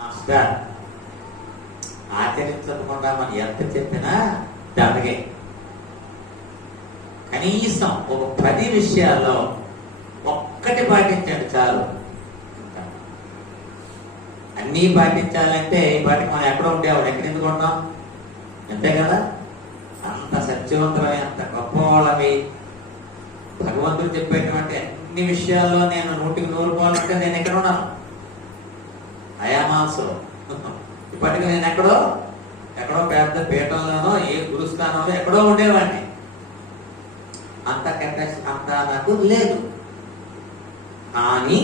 Master ఆచరించకుండా మనం ఎంత చెప్పినా దండగే. కనీసం ఒక 10 విషయాల్లో ఒక్కటి పాటించండి చాలు. అన్నీ పాటించాలంటే ఈ పాటికి మనం ఎక్కడ ఉండేవాడు, ఎక్కడ ఎందుకు ఉంటాం, అంతే కదా. అంత సత్యవంతమై అంత గొప్ప వాళ్ళవి భగవంతుడు చెప్పేటువంటి అన్ని విషయాల్లో నేను 100కి 100 పోవాలంటే నేను ఎక్కడ ఉన్నాను, అయామాల్సో. ఇప్పటికీ నేను ఎక్కడో పెద్ద పీఠంలోనో ఏ గురుస్థానంలో ఎక్కడో ఉండేవాడిని. అంత కెపాసిటీ అంత నాకు లేదు. కానీ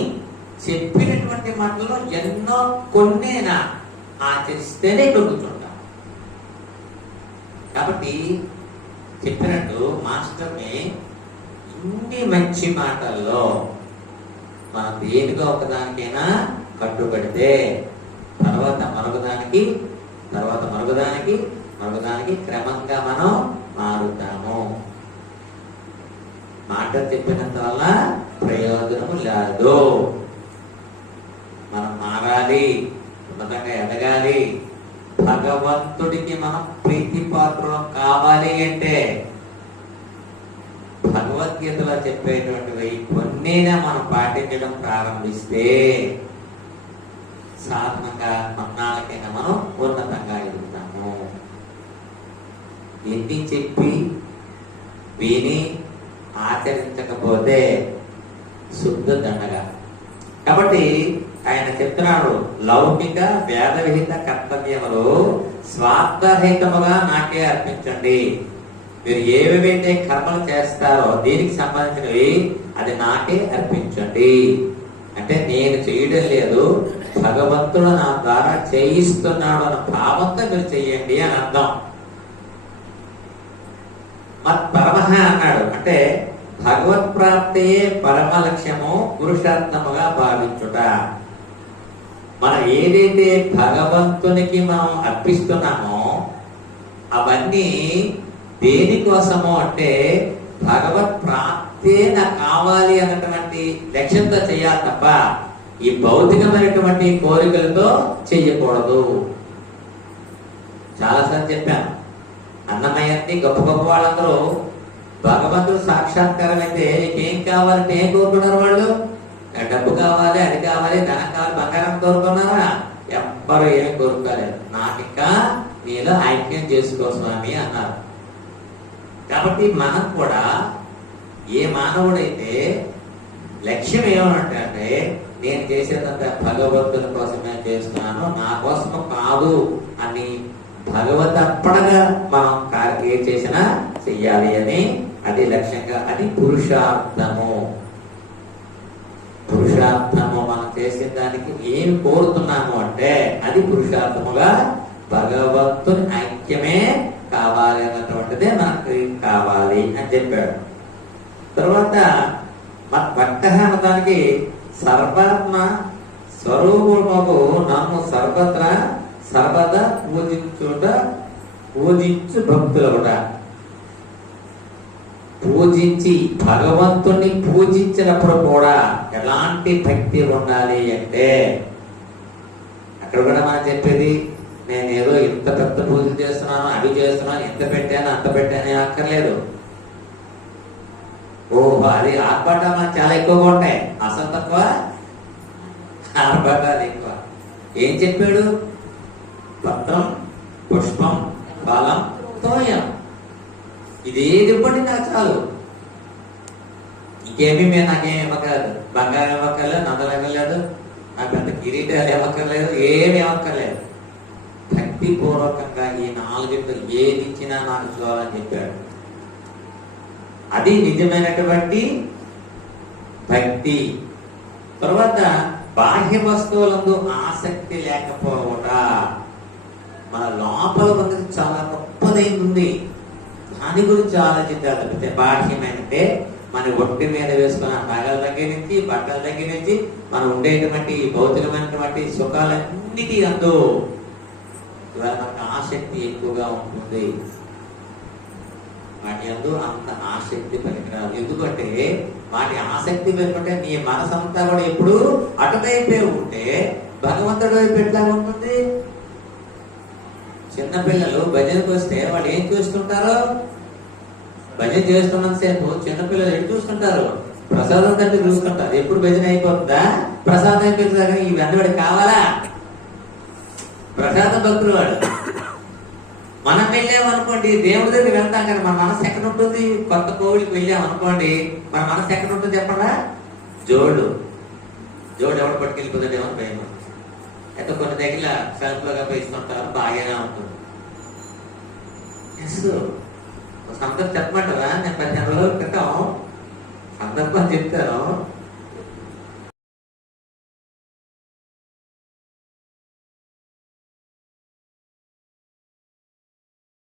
చెప్పినటువంటి మాటల్లో ఎన్నో కొన్నేనా ఆచరిస్తేనే ఇక్కడ కూర్చుంటాం. కాబట్టి చెప్పినట్టు మాస్టర్ని ఇన్ని మంచి మాటల్లో మనం దేనిగా ఒకదానికైనా కట్టుబడితే తర్వాత మరొకదానికి క్రమంగా మనం మారుతాము. మాట చెప్పినంత వల్ల ప్రయోజనము లేదు. మనం మారాలి, ఉన్నతంగా ఎదగాలి, భగవంతుడికి మనం ప్రీతిపాత్రం కావాలి అంటే భగవద్గీతలో చెప్పేటువంటివి కొన్నేనా మనం పాటించడం ప్రారంభిస్తే సాధనంగా మన్నాళ్ళకైనా మనం ఉన్నతంగా ఎదుగుతాము. ఎన్ని చెప్పి విని ఆచరించకపోతే శుద్ధ దండగా. కాబట్టి ఆయన చెప్తున్నాడు, లౌకిక వేదవిహిత కర్తవ్యములు స్వార్థరహితముగా నాకే అర్పించండి. మీరు ఏవేవైతే కర్మలు చేస్తారో దీనికి సంబంధించినవి అది నాకే అర్పించండి. అంటే నేను చేయడం లేదు, భగవంతుడు నా ద్వారా చేయిస్తున్నాడు అన్న భావంతో మీరు చెయ్యండి అని అర్థం. పరమహ అన్నాడు అంటే భగవత్ ప్రాప్తియే పరమ లక్ష్యము, పురుషార్థముగా భావించుట. మనం ఏదైతే భగవంతునికి మనం అర్పిస్తున్నామో అవన్నీ దేనికోసము అంటే భగవత్ ప్రాప్తే నాకు కావాలి అన్నటువంటి లక్ష్యంతో చేయాలి తప్ప ఈ భౌతికమైనటువంటి కోరికలతో చెయ్యకూడదు. చాలాసార్లు చెప్పాను, అన్నమయ్యని గొప్ప గొప్ప వాళ్ళందరూ భగవంతుడు సాక్షాత్కారం అయితే ఏం కావాలంటే ఏం కోరుకున్నారు వాళ్ళు? డబ్బు కావాలి, అది కావాలి, ధనం కావాలి, బంగారం కోరుకున్నారా? ఎవ్వరు ఏమి కోరుకోలేదు. నాకు ఇంకా నీలో ఐక్యం చేసుకో స్వామి అన్నారు. కాబట్టి మనం కూడా ఏ మానవుడైతే లక్ష్యం ఏమంటే నేను చేసేదంత భగవంతుని కోసమే చేస్తున్నాను, నా కోసము కాదు అని భగవతర్పణగా మనం ఏం చేసినా చెయ్యాలి అని అది లక్ష్యంగా, అది పురుషార్థము. మనం చేసిన దానికి ఏం కోరుతున్నాము అంటే అది పురుషార్థముగా భగవంతుని ఐక్యమే కావాలి అన్నటువంటిదే మనకు కావాలి అని చెప్పాడు. తర్వాత భక్త అన్నదానికి సర్వాత్మ స్వరూపముకు నన్ను సర్వదా పూజించు భక్తులు కూడా పూజించి భగవంతుణ్ణి పూజించినప్పుడు కూడా ఎలాంటి భక్తి ఉండాలి అంటే అక్కడ కూడా మనం చెప్పేది నేను ఏదో ఇంత పెద్ద పూజలు చేస్తున్నాను, అవి చేస్తున్నాను, ఎంత పెట్టాను అంత పెట్టాను అక్కర్లేదు. ఓహో, అది ఆర్భాటాలు చాలా ఎక్కువగా ఉంటాయి, అసలు తక్కువ ఆర్భాటాలు ఎక్కువ. ఏం చెప్పాడు? పత్రం, పుష్పం, ఫలం, తోయం. ఇదేది ఇవ్వండి నాకు చాలు, ఇంకేమీ నాకేమి ఇవ్వకలేదు, బంగారం ఇవ్వక్కర్లేదు, నందలు ఇవ్వలేదు, నాకు పెద్ద కిరీటాలు ఇవ్వక్కర్లేదు, ఏమి ఇవ్వక్కర్లేదు. భక్తి పూర్వకంగా ఈ 4 ఏది ఇచ్చినా నాకు చూడాలని చెప్పాడు. అది నిజమైనటువంటి భక్తి. తర్వాత బాహ్య వస్తువులందు ఆసక్తి లేకపోవట. మన లోపల ఉన్నది చాలా గొప్పదైంది ఉంది, దాని గురించి ఆలోచించాలి తప్పితే బాహ్యమైనటే మన ఒంటి మీద వేసుకున్న నగల దగ్గర నుంచి, బట్టల దగ్గర నుంచి మనం ఉండేటువంటి భౌతికమైనటువంటి సుఖాలన్నిటి అందు ఇవాళ మనకు ఆసక్తి ఎక్కువగా ఉంటుంది. వాటి అందు అంత ఆసక్తి పనికిరాదు. ఎందుకంటే వాటి ఆసక్తి పెట్టుకుంటే నీ మనసంతా కూడా ఎప్పుడు అటువైపే ఉంటే భగవంతుడి వైపు ఎట్లా ఉంటుంది? చిన్నపిల్లలు భజనకు వస్తే వాళ్ళు ఏం చూస్తుంటారు? భజన చేస్తున్నంతసేపు చిన్నపిల్లలు ఎటు చూస్తుంటారు? ప్రసాదం కంటే చూస్తుంటారు. ఎప్పుడు భజన అయిపోతుందా? ప్రసాదం అయిపోతుందా? కానీ ఇవన్నీ వాడికి కావాలా? ప్రసాదం భక్తులు వాడు. మనం వెళ్ళామనుకోండి, దేవుడి దగ్గర వెళ్తాం కానీ మన మనసు ఎక్కడ ఉంటుంది? కొత్త కోవిలికి వెళ్ళామనుకోండి, మన మనసు ఎక్కడ ఉంటుంది చెప్పండా? జోడు ఎవడు పట్టుకెళ్ళిపోతాడేమో అని భయం. అయితే కొన్ని దగ్గర సెల్ఫ్ లోగా ఇస్తుంటారు, బాగానే ఉంటుంది. సందర్భం చెప్పమంటారా? నేను 15 రోజుల క్రితం సందర్భం చెప్తాను.